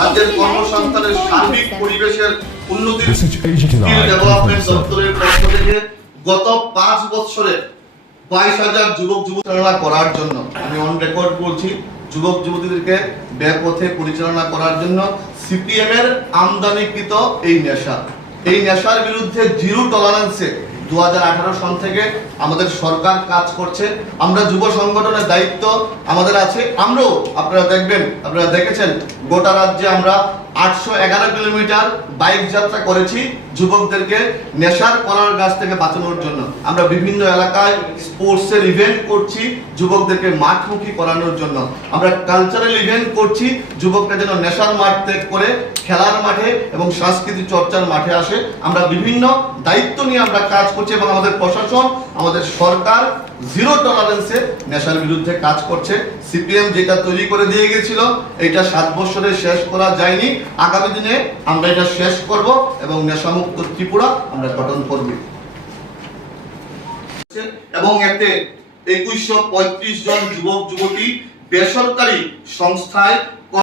রাজ্যের কর্মসংস্থানের সার্বিক পরিবেশের স্কিল ডেভেলপমেন্ট দপ্তরের পক্ষ থেকে গত পাঁচ বছরে বাইশ হাজার যুবক পরিচালনা করার জন্য আমি অন রেকর্ড বলছি যুবক যুবতীদেরকে ব্যপথে পরিচালনা করার জন্য সিপিএম এর আমদানিকৃত এই নেশা। এই নেশার বিরুদ্ধে জিরো টলারেন্সে দু হাজার আঠারো সন থেকে আমাদের সরকার কাজ করছে। আমরা যুব সংগঠনের দায়িত্ব আমাদের আছে। আমরাও আপনারা দেখবেন, আপনারা দেখেছেন, গোটা রাজ্যে আমরা আটশো এগারো কিলোমিটার বাইক যাত্রা করেছি যুবকদেরকে নেশার কলার গাছ থেকে বাঁচানোর জন্য। আমরা বিভিন্ন এলাকায় স্পোর্টসের ইভেন্ট করছি যুবকদেরকে মাঠমুখী করানোর জন্য। আমরা কালচারাল ইভেন্ট করছি যুবকরা যেন নেশার মাঠ ত্যাগ করে, খেলার মাঠে এবং সাংস্কৃতিক চর্চার মাঠে আসে। আমরা বিভিন্ন দায়িত্ব নিয়ে আমরা কাজ করছি এবং আমাদের প্রশাসন আমাদের সরকার জিরো টলারেন্সে নেশার বিরুদ্ধে কাজ করছে। সিপিএম যেটা তৈরি করে দিয়ে গেছিল এটা সাত বছরে শেষ করা যায়নি। আগামী দিনে আমরা এটা শেষ করব এবং নেশামুক্ত ত্রিপুরা আমরা গঠন করব। এবং এতে একুশশো পঁয়ত্রিশ জন যুবক, যুবতী বেসরকারি সংস্থায়